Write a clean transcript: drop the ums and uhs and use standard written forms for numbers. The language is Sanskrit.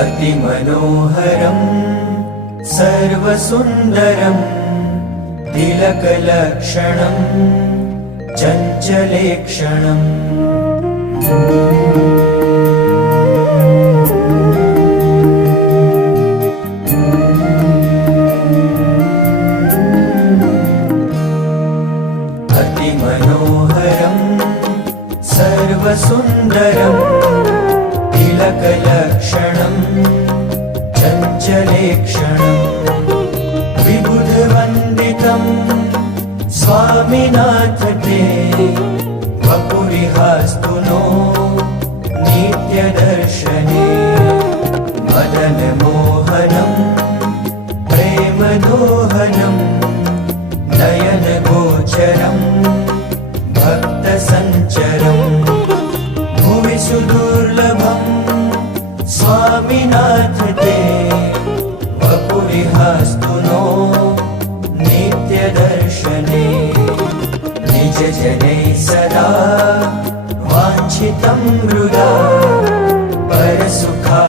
अतिमनोहरं सर्वसुन्दरं तिलकलक्षणं चञ्चलेक्षणम् अतिमनोहरं सर्वसुन्दरं तिलकलक्षणं चञ्चलेक्षणं विबुधवन्दितं स्वामिनाथ ते वपुरिहास्तु नो नित्यदर्शने मदनमोहनं प्रेमदोहनं नयनगोचरं भक्तसञ्चरं भुवि सुदुर्लभं स्वामिनाथ ते वपुरिहास्तु नो नित्यदर्शने निजजनैः सदा वाञ्छितं